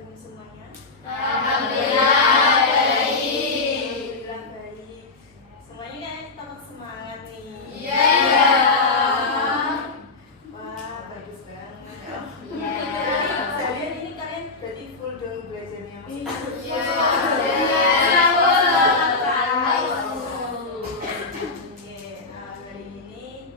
kabarnya semuanya? Alhamdulillah baik. Alhamdulillah baik. Semuanya kan tetap semangat nih. Iya. Wah, bagus banget. Iya. Seharian ini kalian berarti full dong belajarnya. Iya. Hari ini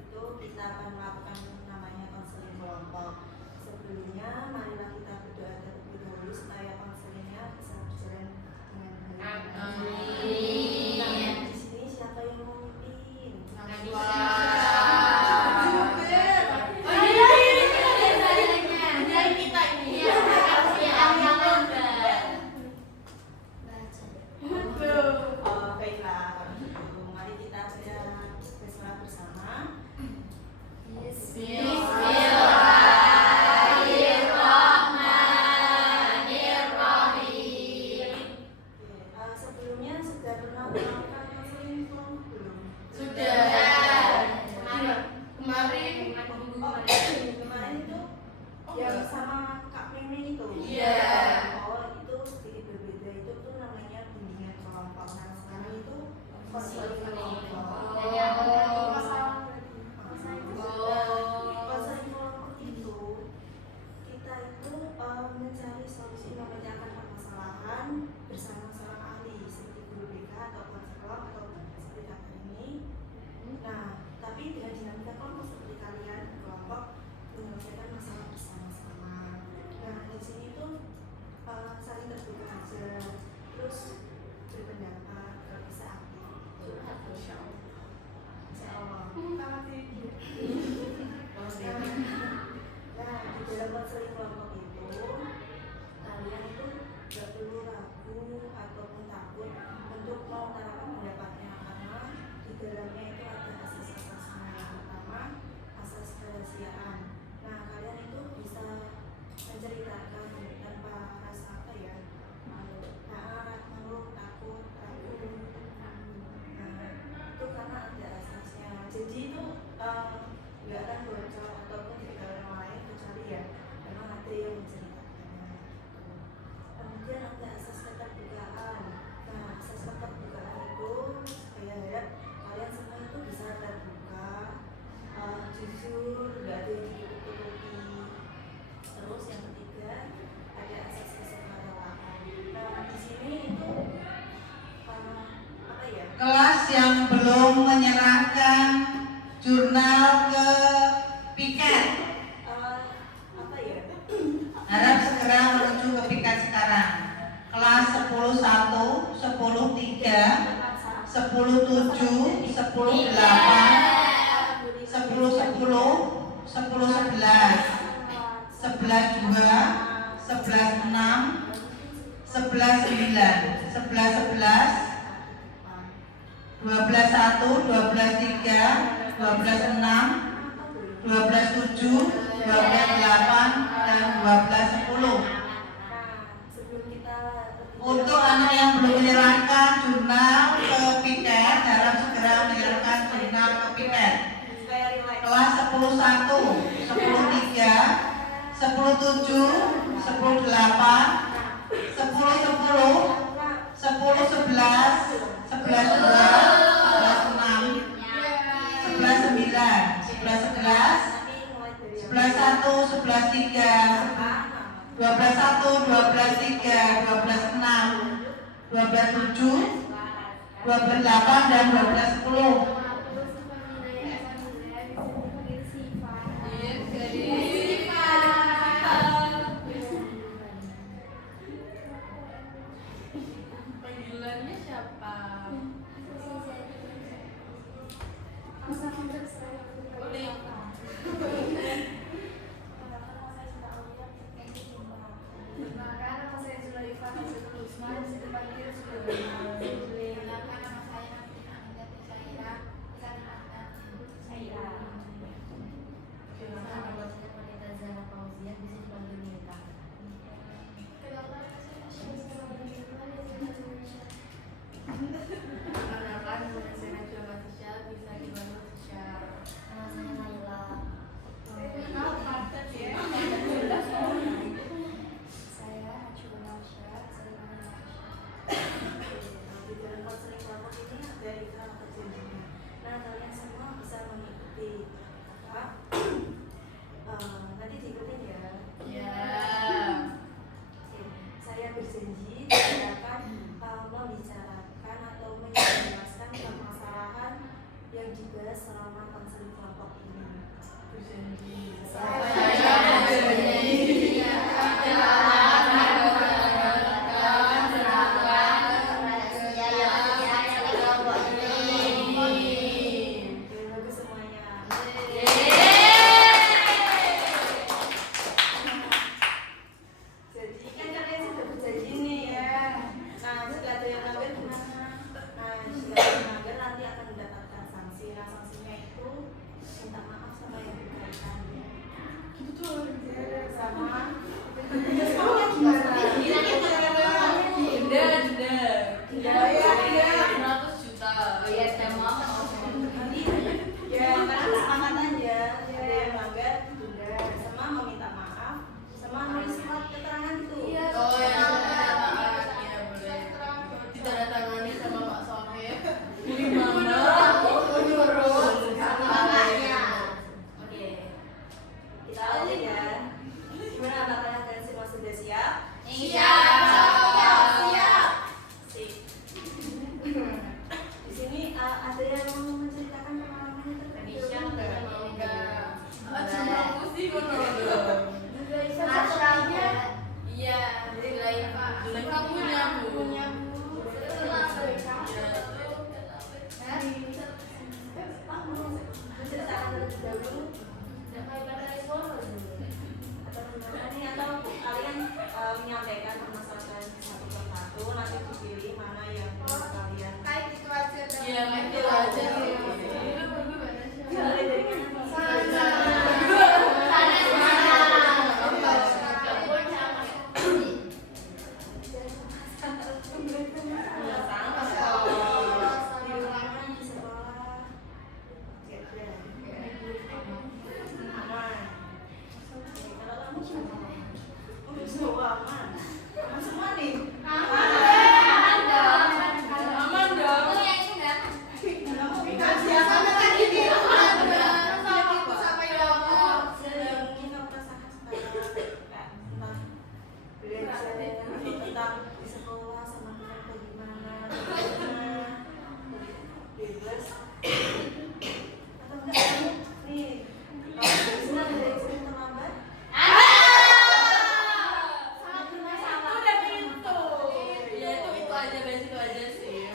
itu kita akan melakukan namanya konseling kelompok. Sebelumnya, marilah kita berdoa terlebih dahulu supaya konselingnya bisa berjalan dengan baik. Amin. Nah, di sini siapa yang mau mimpin? Oh, baiklah, kalau gitu mari kita baca basmalah bersama. Bismillahirrahmanirrahim. Sebelumnya sudah pernah melakukan konseling kelompok belum? Sudah. Kemarin itu yang sama Kak Mimi itu. Iya. Oh, itu sedikit berbeda. Itu tuh namanya bimbingan kelompok. Nah, sekarang itu konseling kelompok. Konseling kelompok itu kita itu mencari solusi memecahkan permasalahan bersama seorang ahli seperti guru BK atau konselor atau seperti kakak ini. Nah, tapi dengan dinamika kelompok seperti kalian di kelompok menyelesaikan masalah bersama-sama. Nah, di sini tuh saling terbuka aja, terus berpendapat, kalau bisa aktif. Insya Allah. Nah, di dalam konseling kelompok itu kalian itu gak perlu ragu ataupun takut untuk mengutarakan pendapatnya, karena di dalamnya itu ada asas-asasnya. Yang pertama, asas kerahasiaan. Nah, kalian itu bisa menceritakan tanpa rasa apa ya, malu, takut, ragu. Nah, itu karena ada asasnya. Jadi itu nggak akan bocor ataupun cerita orang lain kecuali ya memang ada yang menceritakannya. Kemudian ada asas keterbukaan. Nah, asas keterbukaan itu saya harap kalian semua itu bisa terbuka, jujur, nggak ada yang ditutup-tutupi. Terus yang ketiga ada asas kesukarelawan. Nah, di sini itu apa ya? Kelas yang belum menyerahkan jurnal ke piket Apa ya? harap segera menuju ke piket sekarang. Kelas 10.1, 10.3, 10.7, 10.8, 10.10, 10.11, 11.2, 11.6, 11.9, 11.11, 12.1, 12.3, 12.6, 12.7, 12.8, dan 12.10. Sebelum kita Untuk anak yang belum menyerahkan jurnal ke piket, harap segera menyerahkan jurnal ke piket. Kelas 10.1, 10.3, 10.7, 10.8, 10.10, 10.11, 11.2, 11.6, 11.9, 11.11, 11.1, 11.3, 12.1, 12.3, 12.6, 12.7, 12.8, dan 12.10. Panggilannya siapa? Boleh. Sip. Di sini ada yang mau menceritakan pengalamannya terkait film enggak? Cuma aku sih menonton. Iya, Zulaifa punya Bu. Menceritakan terlebih dahulu atau kalian menyampaikan permasalahan satu persatu, nanti dipilih mana yang menurut kalian Iya, itu aja sih. mulai dari mana? Di rumah, di sekolah, aman. Kalau kamu gimana? Semua aman. Aman semua nih. Aman dong. Mungkin kamu rasakan sekarang entah belajar tentang di sekolah sama teman atau gimana, bebas atau enggak nih? Kalau di sini ada yang sering terlambat, Itu aja guys, itu aja sih.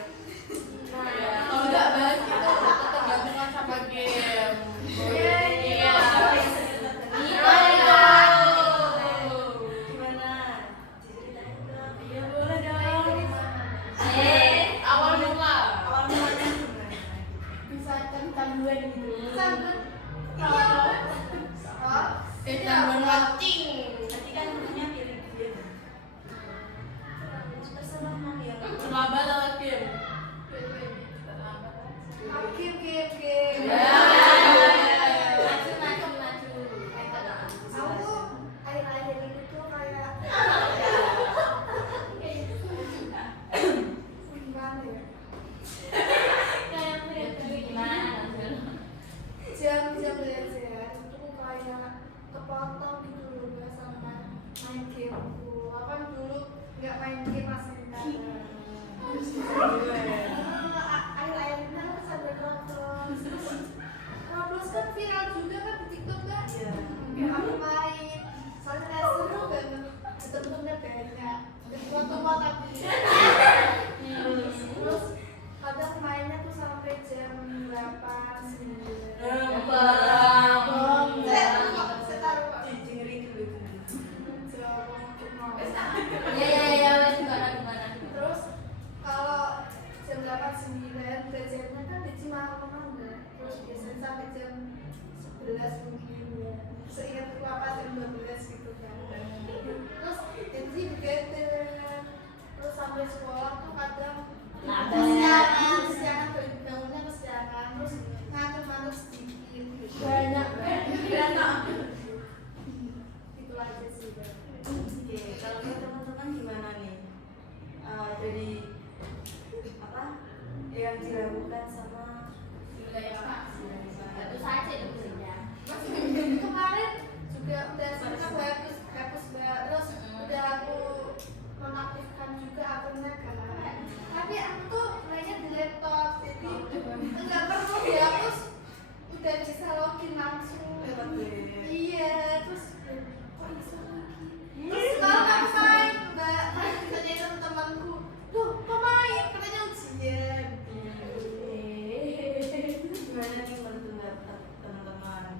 Kalau nggak bahas itu tergantungan sama game. Iya. gimana? Diceritain dong. Iya boleh dong. Dari mana? Awal mula. Awal mulanya gimana? Kecanduan mancing. Tadi kan punya pilih game. Terserah mau yang Selama lewat game. Jam-jam belajar itu kayak kepotong gitu loh Mbak, sama main game. Aku kan dulu nggak main game masih akhir-akhirnya aku sampai Roblox. Roblox kan viral juga kan di TikTok Mbak. Iya. Aku main, soalnya kayak seru banget. Temen-temennya banyak, dan tua-tua tapi. Terus kadang mainnya tuh sampai jam 8, 9. Dengerin dulu itu. Terus kalau jam 8, 9 belajarnya kan di Cimahi terus biasanya sampai jam 11 mungkin ya. Seingatku apa jam 12 gitu kan. Terus jadi begadang. Terus sampai sekolah tuh kadang kesiangan bangunnya kesiangan, terus ngantuk sedikit. Banyak itu aja sih Bang. Oke, kalau ke teman-teman gimana nih? Dari apa yang dilakukan sama Kemarin juga udah sempat hapus Mbak, terus udah aku nonaktifkan juga akunnya kan. Tapi aku tuh mainnya di laptop, jadi nggak perlu dihapus, udah bisa login langsung. lewat web. Iya, terus kok bisa lagi? Terus sekarang aku main Mbak, tanyain teman-temanku, duh kok main? Katanya ujian. Gimana nih menurut teman-teman?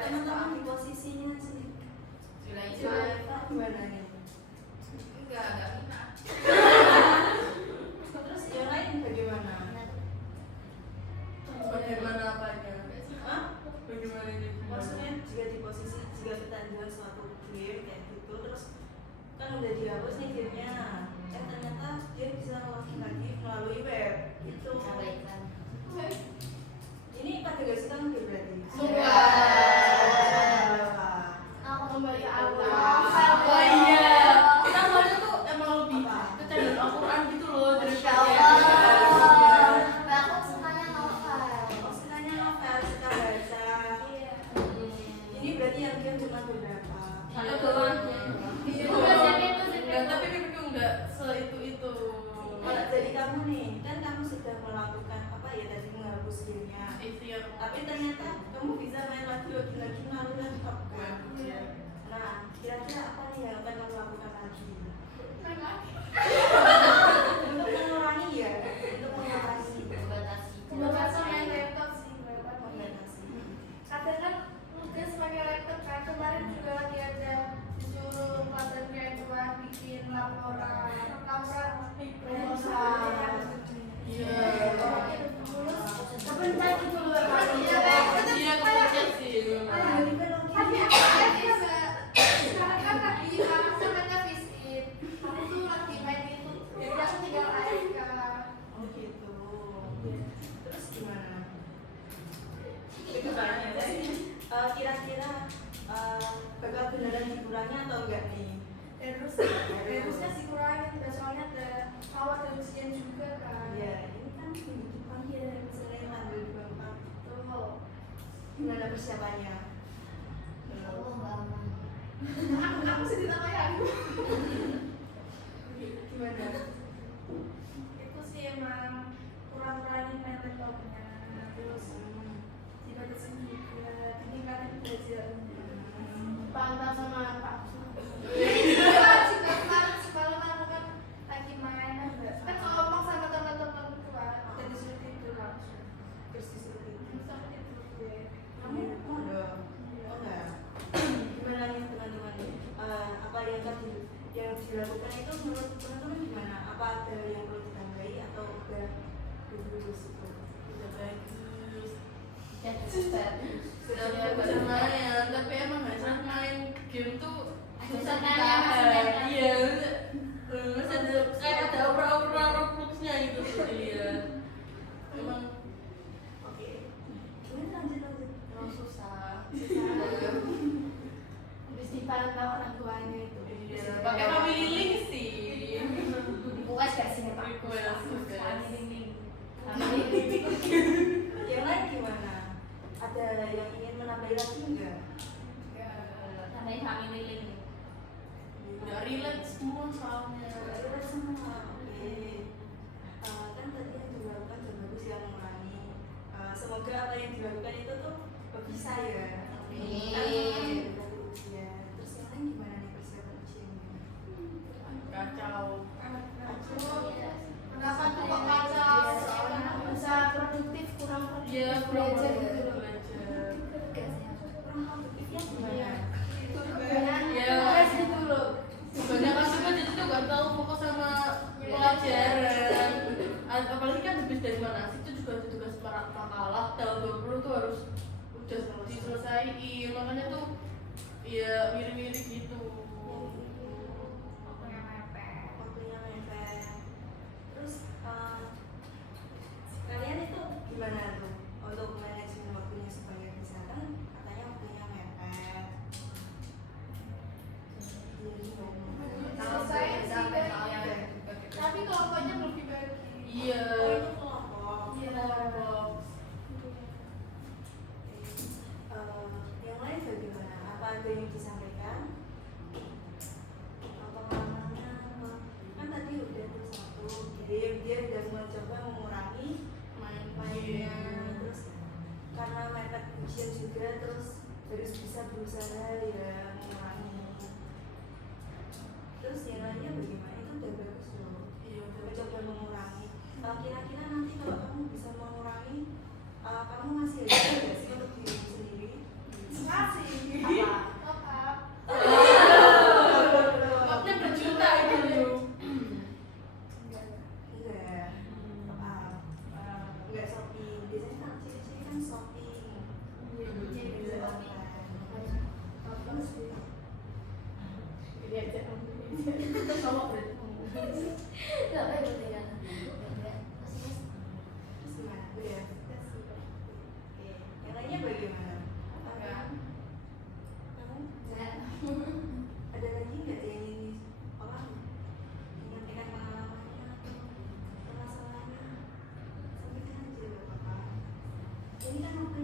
Teman-teman di posisinya sih. Gimana nih? Terus yang lain bagaimana? Bagaimana apanya? Hah? Bagaimana ini? Maksudnya jika di posisi jika kita jual suatu game kayak gitu terus kan udah dihapus nih gamenya, ternyata dia bisa login lagi melalui web gitu. Ini pada gak suka nge-game berarti? Suka. Aku membaca Oh iya, kita soalnya tuh emang lebih kecanduan Al-Quran gitu loh daripada Aku sukanya novel. Oh, sukanya novel, suka baca. Iya. bagus gamenya. Ikhtiar. Tapi ternyata kamu bisa main lagi lalu laptop kan. Iya. Nah, kira-kira apa nih yang akan kamu lakukan lagi? Main lagi. Untuk mengurangi ya, untuk mengatasi. Membatasi main laptop sih, laptop. Membatasi. Kadang kan nugas pakai laptop kan, kemarin juga lagi ada disuruh pelajaran kayak doang bikin laporan proposal. Iya. Terus kepencet gitu loh. Iya, kepencet Iya, kayak kepencet sih. tapi aku bisa sekarang kan lagi namanya visit. Aku tuh lagi main itu, jadi aku tinggal AFK. Oh gitu. Terus gimana? Kebanyakan sih. Kira-kira bakal beneran dikurangi atau enggak nih? Harusnya sih kurangin, soalnya ada ujian juga kan. Iya, ini kan minggu depan ya, Senin tanggal 24. Tuh. Gimana persiapannya? Aku sih ditanya aku. Gimana? Itu sih emang kurang-kurangin main laptopnya, terus dibatasin juga, ditingkatin belajarnya. Pantau sama Pak. Juga kemarin semalam aku kan lagi main, kan ngomong sama teman-teman tua, dan disuruh tidur langsung. Terus disuruh tidur. Sama tidur gue. Kamu udah? Oh enggak? Gimana nih teman-teman? Apa yang tadi yang dilakukan itu menurut teman-teman gimana? Apa ada yang perlu ditambahi atau udah lulus itu? Udah bagus. Sudah bisa main, tapi emang nggak saat main game tuh susah ditahan. Iya, masih ada kayak ada aura-aura Robloxnya gitu tuh dilihat. Emang Oke. Gimana lanjut? emang susah. Habis dipantau orang tuanya itu. Iya, pakai family link sih. Request gak sih Pak? Request. Yang lain gimana? Ada yang ingin menambahi lagi enggak? Tambahin family link. Udah relate semua soalnya. Kita semua. Oke. Kan tadi yang dilakukan sudah bagus ya mengurangi. Semoga apa yang dilakukan itu tuh bisa ya. Amin. Ya. Terus yang lain gimana nih persiapan ujiannya? Kacau. Kenapa tuh kok kacau? Soalnya bisa produktif, kurang produktif. Iya, kurang belajar gitu loh. belajar. Kurang produktifnya gimana? Iya. Tugas gitu loh. Kebanyakan juga jadi tuh gak tahu fokus sama pelajaran. Apalagi kan habis dari manasik itu juga ada tugas makalah tahun 20 tuh harus udah diselesaiin. Makanya tuh ya mirip-mirip gitu. Waktunya mepet. Terus kalian itu gimana tuh untuk manajemen waktunya supaya bisa kan katanya waktunya mepet. Kalau saya sih tapi kelompoknya belum dibagi. Iya. Oh itu kelompok. Iya. Yang lain bagaimana? Apa ada yang disampaikan? Pengalamannya apa? Kan tadi udah tuh satu dia udah mencoba mengurangi mainnya terus karena mepet ujian juga terus harus bisa berusaha ya mengurangi. Terus yang lainnya bagaimana? Itu udah bagus loh. Iya, udah Mencoba mengurangi. Kira-kira nanti kalau kamu bisa mengurangi, kamu masih ada nggak sih untuk diri sendiri? Masih. Apa? Tetap. Waktunya berjuta itu. Enggak. Enggak shopping. Biasanya kan ciri-ciri kan shopping. Jadi bisa online. Bagus sih. Ini aja. Sama berarti. Terus gimana? Udah. Oke. Yang lainnya bagaimana? Kamu? Ada lagi nggak yang ingin orang menyampaikan pengalamannya atau permasalahannya? Sampaikan aja nggak apa-apa. Ini kan waktu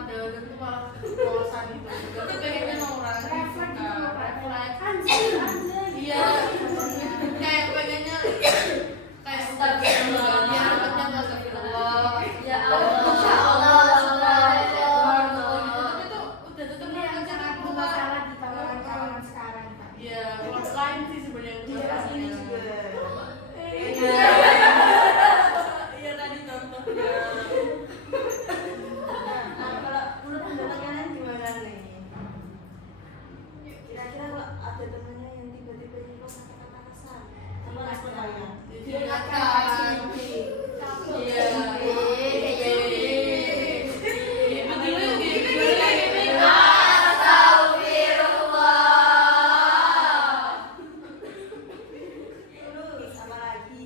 ada tuh malah polosan itu tapi pengennya orang Refleks gitu loh, Pak. refleks Anjir. iya kayak pengennya kayak start dulu ya dapatnya nggak astagfirullah ya Allah tapi tuh udah tetep Ini yang sangat bermasalah di kalangan sekarang, Pak. ya lain sih sebenarnya yang Iya, bermasalah. ini juga. Iya tadi contohnya. Nah, kalau menurut pendapat kalian gimana nih? Kira-kira kalau ada temennya yang tiba-tiba nyinggung kata-kata kasar, apa respon kalian? Diingatkan. Iya. Terus apa lagi?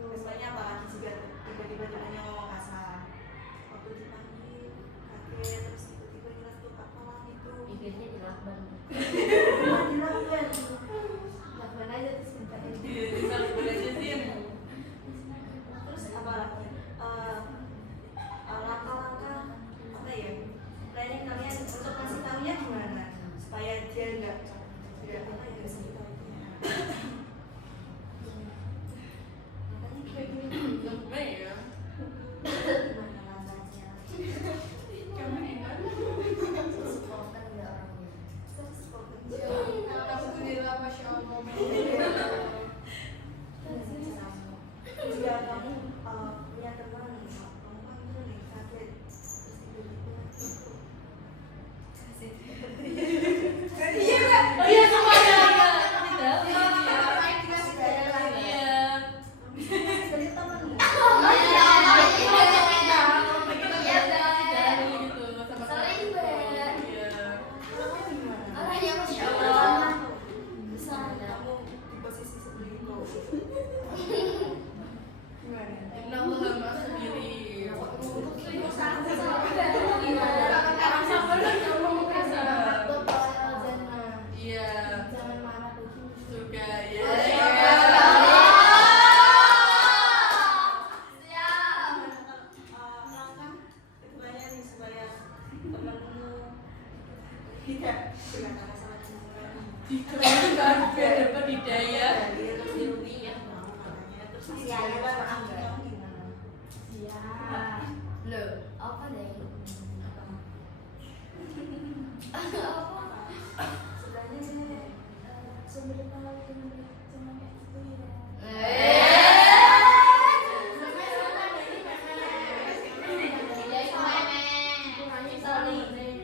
Responnya apa lagi jika tiba-tiba temennya ngomong kasar? Waktu dipanggil, kaget, terus tiba-tiba nyeletuk apalah itu. Dilakukan. Lakukan aja terus mintain. Terus apa lagi? Langkah-langkah apa ya? Planning kalian untuk kasih tahunya gimana? Supaya dia nggak apa ya nggak sakit hati. Makanya kayak gini. Gimana rasanya? Alhamdulillah, Masya Allah. Jika kamu punya teman, kamu kan itu nih kaget, terus tiba-tiba Oh iya semuanya ada. kasih jalan ya. Iya. Jadi temanmu. Orangnya gimana? Bisa kamu di posisi seperti itu. Gimana? Jangan marah begini. Langkah kedepannya nih supaya temanmu tidak berkata masalah terus diruginya mau makanya terus dijalan kamu gimana? Sebenarnya Sumber tahu jangan kayak gitu ya.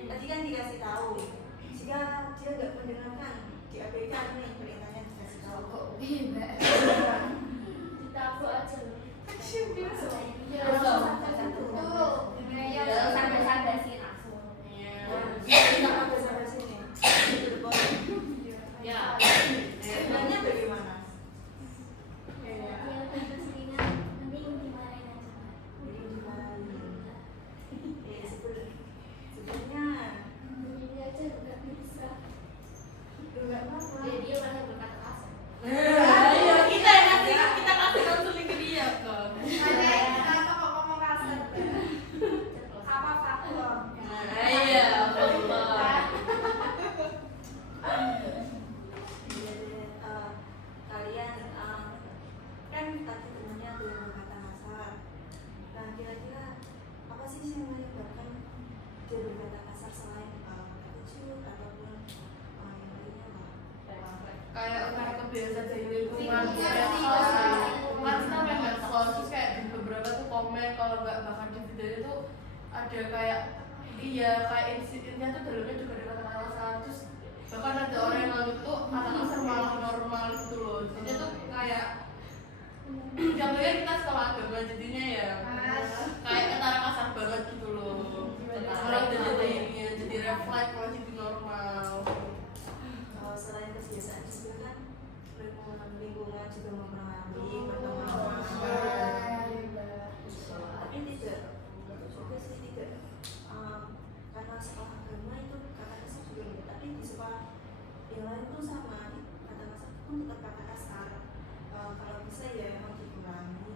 tadi kan dikasih tahu jika dia nggak mendengarkan diabaikan nih perintahnya dikasih tahu kok Ditabuk aja loh. sampai sini sebenarnya bagaimana? Kalian kan tadi temennya tuh yang berkata kasar. Nah kira-kira apa sih yang menyebabkan dia berkata kasar selain attitude ataupun yang lainnya lah? Kayak karena kebiasaan dari lingkungan Lingkungan. kita main medsos terus kayak di beberapa tuh komen kalau nggak bahkan di video itu ada kayak iya kayak insidennya tuh dalamnya juga ada kata-kata kasar terus bahkan ada orang yang nganggep tuh kata kasar malah normal gitu loh jadi tuh kayak jatuhnya kita sekolah agama jadinya ya kayak kata kasar banget gitu loh orang jadi refleks malah jadi normal. Selain kebiasaan juga kan lingkungan juga mempengaruhi perkembangan. Tapi tidak juga sih tidak karena sekolah agama itu kata kasar juga enggak, tapi di sekolah yang lain tuh sama kata kasar pun tetap kata kasar. Kalau bisa ya emang dikurangi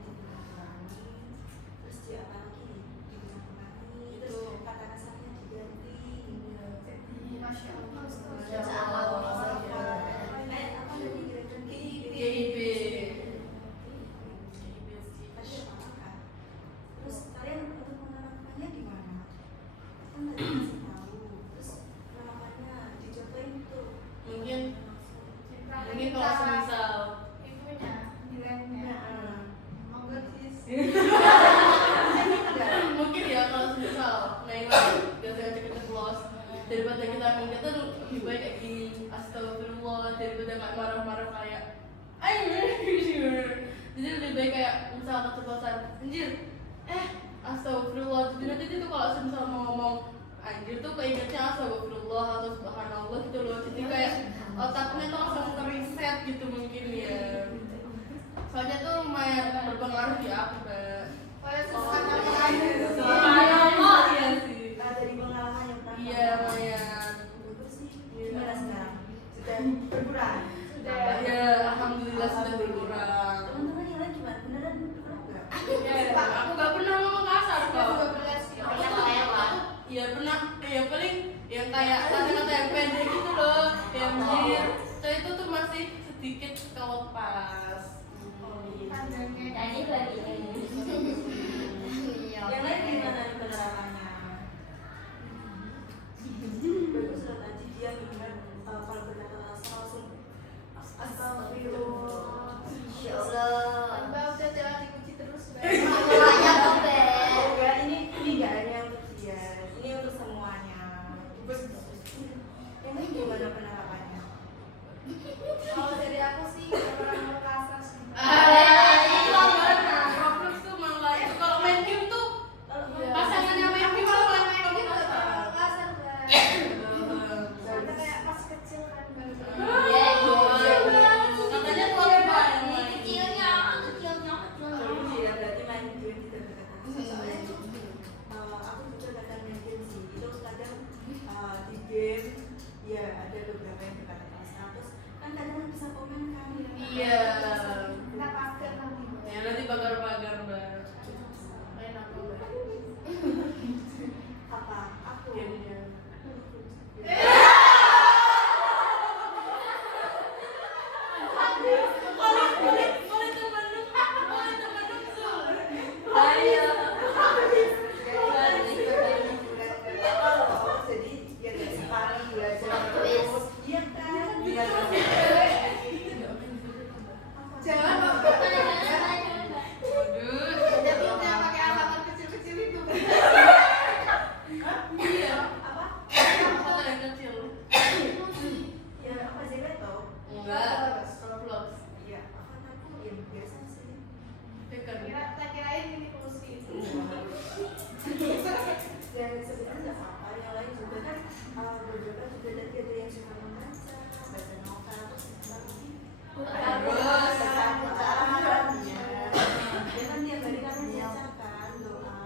lebih baik kayak gini, astagfirullah, daripada kayak marah-marah kayak jadi lebih baik kayak misal keceplosan anjir astagfirullah. Jadi nanti itu kalau misal mau ngomong anjir tuh keingetnya astagfirullah atau subhanallah gitu loh, jadi kayak otaknya tuh langsung ke-reset gitu mungkin ya. Soalnya tuh lumayan berpengaruh di aku Mbak. Kayak subhanallah. Subhanallah iya sih. Dari pengalaman yang pernah Iya lumayan. bagus sih. Gimana sekarang? Sudah berkurang? Sudah. Ya alhamdulillah sudah berkurang. Teman-teman yang lain gimana? Beneran berkurang nggak? Aku gak pernah ngomong kasar kok. 12 ya. Aku tuh ya pernah ya paling yang kayak kata-kata yang pendek gitu loh, yang anjir. Saya itu tuh masih sedikit kelepas. Pandangnya. Yang lain gimana penerapannya? Bagus loh, tadi dia ingat kalau berkata langsung astagfirullah. Ya Allah. Mbak udah jangan dipuji terus, Mbak. Banyak kok, Beb. Enggak, ini nggak hanya untuk dia, ini untuk semuanya. Yang lain gimana penerapannya? Kalau dari aku sih orang kasar sih. Itu mana? Roblox tuh malah itu kalau main game tuh Kalau pasangannya main game tuh malah kamu kasar. Kasar, Mbak. Karena kayak pas kecil kan baru. Katanya tua-tua yang main. Kecilnya. Bagus ya, berarti main game tidak berkata kasar. Soalnya itu aku juga kadang main game sih. Itu kadang di game ya ada beberapa yang berkata kasar. Terus kan kadang bisa komen kan. Iya. Kita pakai nanti. Ya nanti bakar-bakar Mbak. Main apa Mbak? Apa? Aku. Gamenya. Boleh temen-temen Zul. Ayo. Jadi biar gak sepaling belajar terus. Iya kan? Biar Jangan, Mbak. Jadi udah pakai avatar kecil-kecil itu. Iya. apa? Apa yang kecil? Ya apa sih beto? Enggak. Roblox. Iya, avatarku yang biasa sih. Tekan. Tak kirain ini kursi. Dan sebenarnya nggak apa-apa, yang lain juga kan beberapa juga tadi ada yang suka membaca, baca novel, terus lagi Terus. ya kan tiap hari kan baca kan doa,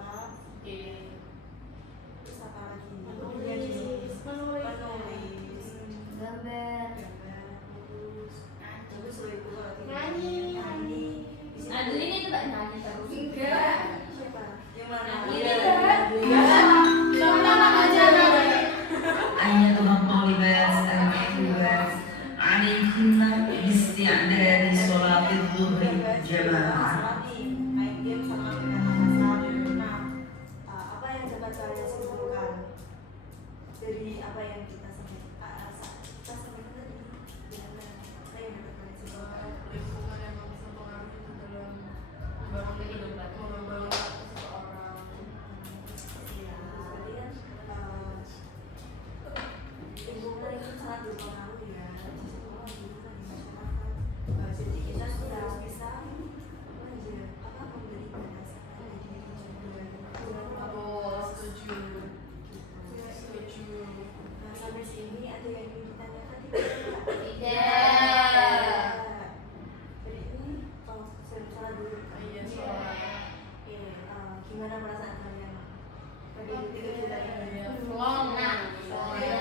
terus apa lagi? Menulis, Gambar. terus lo itu kalau tidak Nyanyi. nyanyi. Di sini Aduh ini tuh gak nyanyi terus. Enggak. siapa? Yang mana? أن يتغطى لباس الحواس عليهن باستعداد صلاة الظهر جماعة. Main game sama berkata kasar. Nah, apa yang dapat kalian simpulkan dari apa yang kita sampaikan tadi? Benar-benar apa yang dapat kalian simpulkan? Lingkungan yang bisa mempengaruhi itu dalam membangun kehidupan, membangun seseorang. Ya, berarti kan lingkungan itu sangat berpengaruh ya. Di sekolah, di rumah, di masyarakat. Jadi kita sudah harus bisa memberi berdasarkan dari diri juga. Aku setuju. Setuju. Nah, sampai sini ada yang ingin ditanyakan tidak? Tidak. Jadi ini salah dulu. Iya, soal. Gimana perasaan kalian? Tadi ketika kita ini. Iya, long. Soalnya